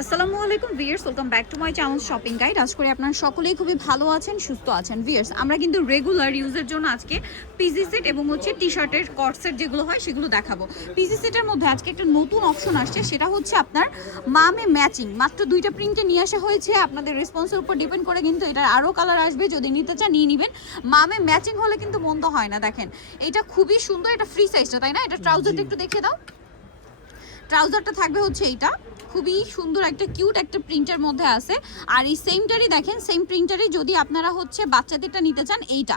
আসসালামু আলাইকুম viewers, welcome back to my channel shopping guide. আশা করি আপনারা সকলেই খুবই ভালো আছেন, সুস্থ আছেন। ভিউয়ার্স, আমরা কিন্তু রেগুলার ইউজের জন্য আজকে পিজি সেট এবং টি শার্টের কট সেট যেগুলো হয় সেগুলো দেখাবো। পিজি সেটের মধ্যে আজকে একটা নতুন অপশন আসছে, সেটা হচ্ছে আপনার মামে ম্যাচিং। মাত্র 2টা প্রিন্টে নিয়ে আসা হয়েছে, আপনাদের রেসপন্সের উপর ডিপেন্ড করে কিন্তু এটার আরও কালার আসবে। যদি নিতে চান নিয়ে নেবেন। মামে ম্যাচিং হলে কিন্তু মন্দ হয় না। দেখেন এটা খুবই সুন্দর, এটা ফ্রি সাইজটা, তাই না? এটা ট্রাউজারটা একটু দেখিয়ে দাও। ট্রাউজারটা থাকবে হচ্ছে এইটা, খুবই সুন্দর একটা কিউট একটা প্রিন্টের মধ্যে আছে। আর এই সেমটারই দেখেন, সেম প্রিন্টারই যদি আপনারা হচ্ছে বাচ্চাদেরটা নিতে চান এইটা।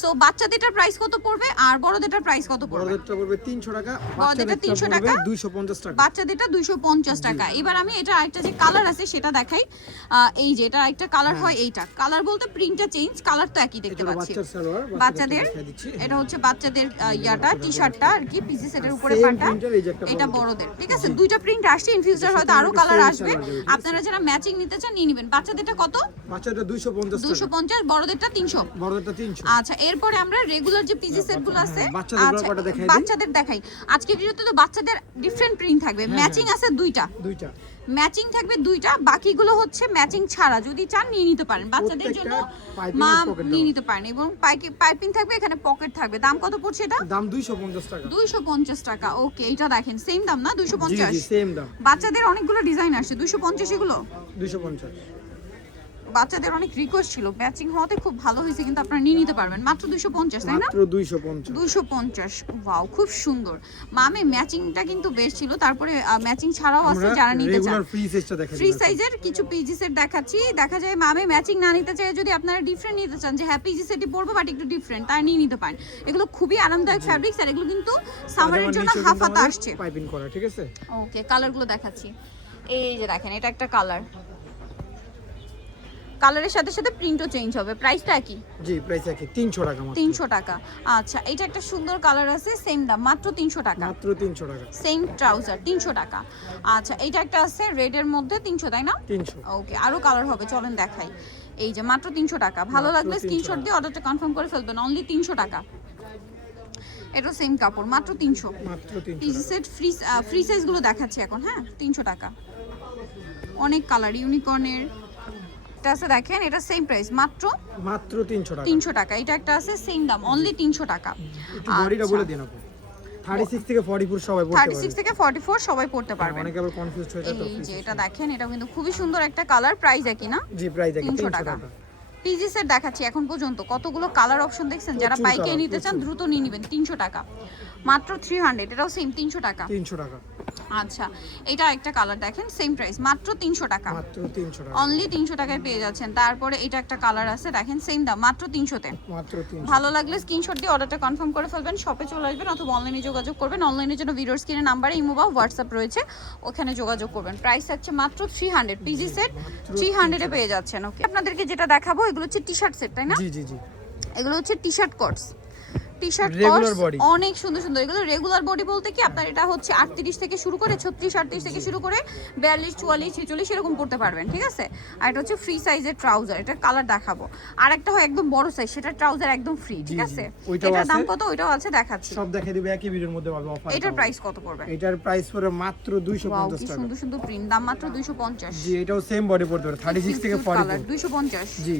সো বাচ্চাদেরটার প্রাইস কত পড়বে আর বড়দেরটার প্রাইস কত পড়বে? বড়দেরটা পড়বে 300 টাকা, বড়দেরটা 300 টাকা, 250 টাকা, বাচ্চাদেরটা 250 টাকা। এবার আমি এটা আরেকটা যে কালার আছে সেটা দেখাই। এই যে এটা একটা কালার হয়, এইটা কালার বলতে প্রিন্টটা চেঞ্জ, কালার তো একই দেখতে পাচ্ছি। বাচ্চাদের এটা হচ্ছে বাচ্চাদের ইয়াটা টি-শার্টটা আর কি, পিসি সেটের উপরে পাটা, এটা বড়দের। ঠিক আছে, দুইটা প্রিন্ট আসছে, ইন ফিউচার হয়তো আরো কালার আসবে। আপনারা যারা ম্যাচিং নিতে চান নিয়ে নেবেন। বাচ্চাদেরটা কত? বাচ্চাদেরটা 250 টাকা, 250, বড়দেরটা 300। বড়দেরটা 300। আচ্ছা, এরপরে আমরা রেগুলার যে পিজি সেটগুলো আছে বাচ্চাদের দেখাই। আজকে ভিডিওতে তো বাচ্চাদের ডিফারেন্ট প্রিন্ট থাকবে। ম্যাচিং আছে দুইটা, ম্যাচিং থাকবে দুইটা, বাকিগুলো হচ্ছে ম্যাচিং ছাড়া। যদি চান নিয়ে নিতে পারেন, বাচ্চাদের জন্য মা নিয়ে নিতে পারেন। এবং পাইপিং থাকবে, এখানে পকেট থাকবে। দাম কত পড়ছে এটা? দাম 250 টাকা। 250 টাকা। ওকে, এটা দেখেন সেম দাম না? 250। জি সেম দাম। বাচ্চাদের অনেকগুলো ডিজাইন আসছে। 250 এগুলো 250। বাচ্চাদের অনেক রিকোয়েস্ট ছিল, ম্যাচিং হওয়াতে খুব ভালো হয়েছে, কিন্তু আপনারা নিয়ে নিতে পারবেন মাত্র 250, তাই না? মাত্র 250। 250। ওয়াও, খুব সুন্দর। মামে ম্যাচিংটা কিন্তু বেশ ছিল। তারপরে ম্যাচিং ছাড়াও আছে যারা নিতে চান। ফ্রি সাইজটা দেখাচ্ছি, ফ্রি সাইজের কিছু পিজি সেট দেখাচ্ছি। দেখা যায় মামে ম্যাচিং না নিতে চাই, যদি আপনারা ডিফারেন্ট নিতে চান যে হ্যাঁ পিজি সেটই পরবো বাট একটু ডিফারেন্ট, তারা নিয়ে নিতে পারেন। এগুলো খুবই আরামদায়ক ফ্যাব্রিক্স, আর এগুলো কিন্তু সামারের জন্য হাফ হাতা আসছে। পাইপিং করা, ঠিক আছে? ওকে, কালারগুলো দেখাচ্ছি। এই যে দেখেন, এটা একটা কালার, কালারের সাথে সাথে প্রিন্টও চেঞ্জ হবে। প্রাইসটা কি? জি প্রাইস একই, 300 টাকা মাত্র। 300 টাকা। আচ্ছা, এটা একটা সুন্দর কালার আছে, সেম দাম মাত্র 300 টাকা। মাত্র 300 টাকা। সেম ট্রাউজার 300 টাকা। আচ্ছা, এটা একটা আছে রেড এর মধ্যে 300, তাই না? 300। ওকে, আরো কালার হবে, চলেন দেখাই। এই যে মাত্র 300 টাকা। ভালো লাগলে স্ক্রিনশট দিয়ে অর্ডারটা কনফার্ম করে ফেলবেন। অনলি 300 টাকা। এটা সেম কাপড়, মাত্র 300। মাত্র 300। পিজি সেট ফ্রি সাইজ গুলো দেখাচ্ছি এখন। হ্যাঁ, 300 টাকা। অনেক কালার, ইউনিকর্নের আছে দেখেন, এটা সেম প্রাইস মাত্র 300 টাকা। 300 টাকা। এটা একটা আছে সেম দাম, অনলি 300 টাকা। একটু বডিটা বলে দিন আপু। 36 থেকে 44 সবাই পড়তে পারবে। 36 থেকে 44 সবাই পড়তে পারবে। অনেকে আবার কনফিউজ হয়ে যায় তো। এই যে এটা দেখেন, এটা কিন্তু খুবই সুন্দর একটা কালার। প্রাইস একই না? জি প্রাইস একই, 300 টাকা। পিজি সেট দেখাচ্ছি এখন পর্যন্ত, কতগুলো কালার অপশন দেখছেন। যারা পাইকারি নিতে চান দ্রুত নিয়ে নেবেন। 300 টাকা মাত্র। 300, এটাও সেম 300 টাকা। 300 টাকা। আচ্ছা, এটা একটা কালার দেখেন, সেম প্রাইস মাত্র 300 টাকা। মাত্র 300 টাকা। অনলি 300 টাকায় পেয়ে যাচ্ছেন। তারপরে এটা একটা কালার আছে দেখেন, সেম দাম মাত্র 300 তে। মাত্র 300। ভালো লাগলে স্ক্রিনশট দিয়ে অর্ডারটা কনফার্ম করে ফেলবেন। শপে চলে আসবেন অথবা অনলাইনে যোগাযোগ করবেন। অনলাইনের জন্য ভিডিওর স্ক্রিনে নাম্বারে ইমো বা হোয়াটসঅ্যাপ রয়েছে, ওখানে যোগাযোগ করবেন। প্রাইস হচ্ছে মাত্র 300। পিজি সেট 300 এ পেয়ে যাচ্ছেন। ওকে, আপনাদেরকে যেটা দেখাবো এগুলো হচ্ছে টি-শার্ট সেট, তাই না? জি জি জি। এগুলো হচ্ছে টি-শার্ট কোটস। টি-শার্ট অনেক সুন্দর সুন্দর। এগুলো রেগুলার বডি বলতে কি আপনার এটা হচ্ছে 38 থেকে শুরু করে 36, 38 থেকে শুরু করে 42, 44, 46 এরকম পড়তে পারবেন। ঠিক আছে, আর এটা হচ্ছে ফ্রি সাইজের ট্রাউজার। এটা কালার দেখাবো। আর একটা হয় একদম বড় সাইজ, সেটা ট্রাউজার একদম ফ্রি। ঠিক আছে, এটার দাম কত ওইটাও আছে দেখাচ্ছি। সব দেখাই দিব একই ভিডিওর মধ্যে পাবে অফার। এটার প্রাইস কত পড়বে? এটার প্রাইস পড়বে মাত্র 250 টাকা। সুন্দর সুন্দর প্রিন্ট, দাম মাত্র 250। জি, এটাও সেম বডি পড়তে পারে 36 থেকে 44। 250। জি।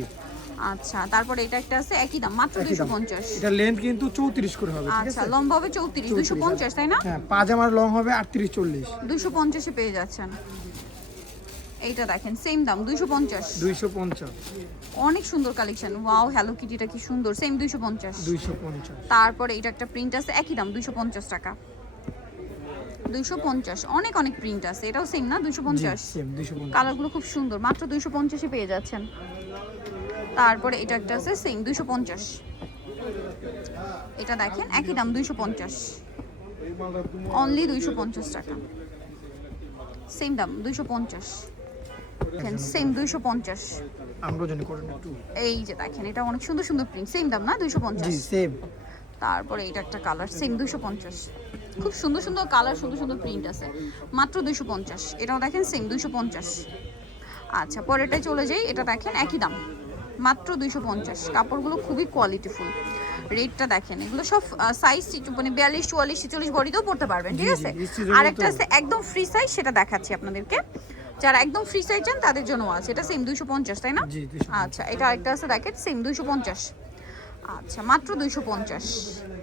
আচ্ছা, তারপরে এটা একটা আছে একই দাম মাত্র 250। এটা লেন্থ কিন্তু 34 করে হবে, ঠিক আছে? আচ্ছা, লম্বা হবে 34, 250, তাই না? হ্যাঁ, পাজামার লং হবে 38, 40। 250 এ পেয়ে যাচ্ছেন। এইটা দেখেন, সেম দাম 250। 250। অনেক সুন্দর কালেকশন। ওয়াও, হ্যালো কিটিটা কি সুন্দর, সেম 250। 250। তারপরে এটা একটা প্রিন্ট আছে একই দাম 250 টাকা। 250, অনেক অনেক প্রিন্ট আছে। এটাও সেম না? 250। সেম 250। কালারগুলো খুব সুন্দর, মাত্র 250 এ পেয়ে যাচ্ছেন। তারপরে এটা একটা আছে সেম 250। এটা দেখেন একই দাম 250। অনলি 250 টাকা। সেম দাম 250। দেখেন সেম 250। আমরা জানি করেন একটু। এই যে দেখেন, এটা অনেক সুন্দর সুন্দর প্রিন্ট, সেম দাম না? 250। জি সেম। তারপরে এটা একটা কালার, সেম 250। খুব সুন্দর সুন্দর কালার, সুন্দর সুন্দর প্রিন্ট আছে, মাত্র 250। এটাও দেখেন সেম 250। আচ্ছা, পরেরটায় চলে যাই। এটা দেখেন একই দাম, মাত্র 250। কাপড়গুলো খুবই কোয়ালিটিফুল। রেটটা দেখেন, এগুলো সব সাইজ মানে 42, 44, 46 বডিতেও পড়তে পারবেন। ঠিক আছে, আর একটা আছে একদম ফ্রি সাইজ, সেটা দেখাচ্ছি আপনাদেরকে। যারা একদম ফ্রি সাইজ চান তাদের জন্য আছে, এটা সেম 250 তাই না? জি 250 আচ্ছা, এটা আরেকটা আছে দেখেন সেম 250। আচ্ছা, মাত্র 250।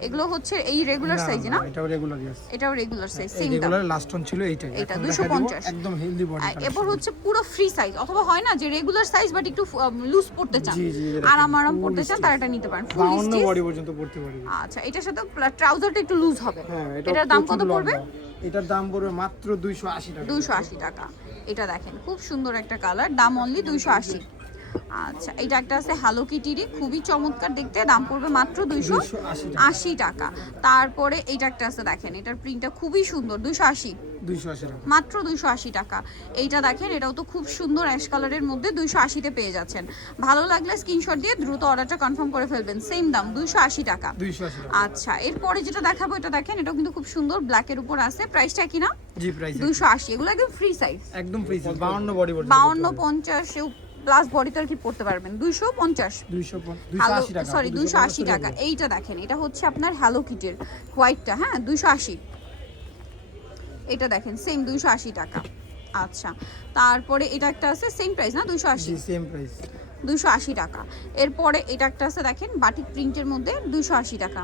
এগুলো হচ্ছে এই রেগুলার সাইজ না? এটাও রেগুলারই আছে, এটাও রেগুলার সাইজ সেম দাম। রেগুলার লাস্ট অন ছিল এইটাই, এটা এখন 250 একদম হেলদি বডি। এরপর হচ্ছে পুরো ফ্রি সাইজ, অথবা হয় না যে রেগুলার সাইজ বাট একটু লুজ পড়তে চান, জি জি, আরাম পড়তে চান, তারা এটা নিতে পারেন ফুল 52 স্টিচ। বডি পর্যন্ত পড়তে পারবে। আচ্ছা, এটার সাথে ট্রাউজারটা একটু লুজ হবে। হ্যাঁ, এটার দাম কত পড়বে? এটার দাম পড়বে মাত্র 280 টাকা। 280 টাকা। এটা দেখেন খুব সুন্দর একটা কালার, দাম অনলি 280। আচ্ছা, এটা একটা আছে হ্যালো কিটির, খুবই চমৎকার দেখতে, দাম পড়বে মাত্র 280 টাকা। তারপরে এইটা একটা আছে দেখেন, এটার প্রিন্টটা খুবই সুন্দর, 280 টাকা মাত্র 280 টাকা। এইটা দেখেন, এটাও তো খুব সুন্দর অ্যাশ কালারের মধ্যে 280-তে পেয়ে যাচ্ছেন। ভালো লাগলে স্ক্রিনশট দিয়ে দ্রুত অর্ডারটা কনফার্ম করে ফেলবেন, সেম দাম 280 টাকা। 280 টাকা। আচ্ছা, এরপরে যেটা দেখাবো এটা দেখেন, এটাও কিন্তু খুব সুন্দর ব্ল্যাকের উপর আছে, প্রাইসটা কি না? জি প্রাইস 280। এগুলো একদম ফ্রি সাইজ, একদম ফ্রি সাইজ, 52 বডি পর্যন্ত। 52-50 প্লাস বডিতে আর কি পড়তে পারবেন। 250 280 টাকা, সরি 280 টাকা। এইটা দেখেন, এটা হচ্ছে আপনার হ্যালো কিটের হোয়াইটটা, হ্যাঁ 280। এটা দেখেন সেম 280 টাকা। আচ্ছা, তারপরে এটা একটা আছে সেম প্রাইস না? 280। জি সেম প্রাইস 280 টাকা। এরপরে এটা একটা আছে দেখেন বাটিক প্রিন্টের মধ্যে, 280 টাকা।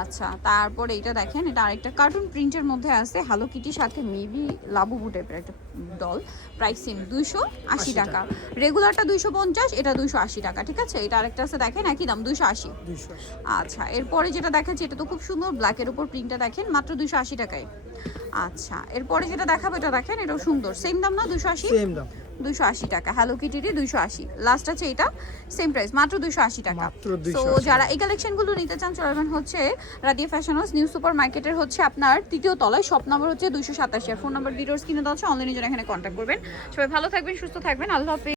আচ্ছা, তারপরে এটা দেখেন, এটা আরেকটা কার্টুন প্রিন্টের মধ্যে আছে হ্যালো কিটির সাথে মেবি লাবুবু টাইপের একটা ডল, প্রাইস সেম 280 টাকা। রেগুলারটা 250, এটা 280 টাকা, ঠিক আছে? এটা আরেকটা আছে দেখেন একই দাম 280। আচ্ছা, এরপরে যেটা দেখাচ্ছি এটা তো খুব সুন্দর ব্ল্যাকের উপর প্রিন্টটা দেখেন, মাত্র 280 টাকায়। আচ্ছা, এরপরে যেটা দেখাবো এটা দেখেন, এটাও সুন্দর, সেম দাম না? 280। সেম দাম 280 টাকা, হ্যালো কিটিরই 280। লাস্ট আছে এটা সেম প্রাইস, মাত্র 280 টাকা। মাত্র তো 280 যারা এই কালেকশনগুলো নিতে চান চলে যাবেন হচ্ছে Radia fashion house new super মার্কেটের হচ্ছে আপনার 3য় তলায়, শপ নাম্বার হচ্ছে 287। আর ফোন নাম্বার ভিডিওস কিনে দেওয়া হচ্ছে, অনলাইনে যারা এখানে কন্ট্যাক্ট করবেন। সবাই ভালো থাকবেন, সুস্থ থাকবেন, আল্লাহ হাফেজ।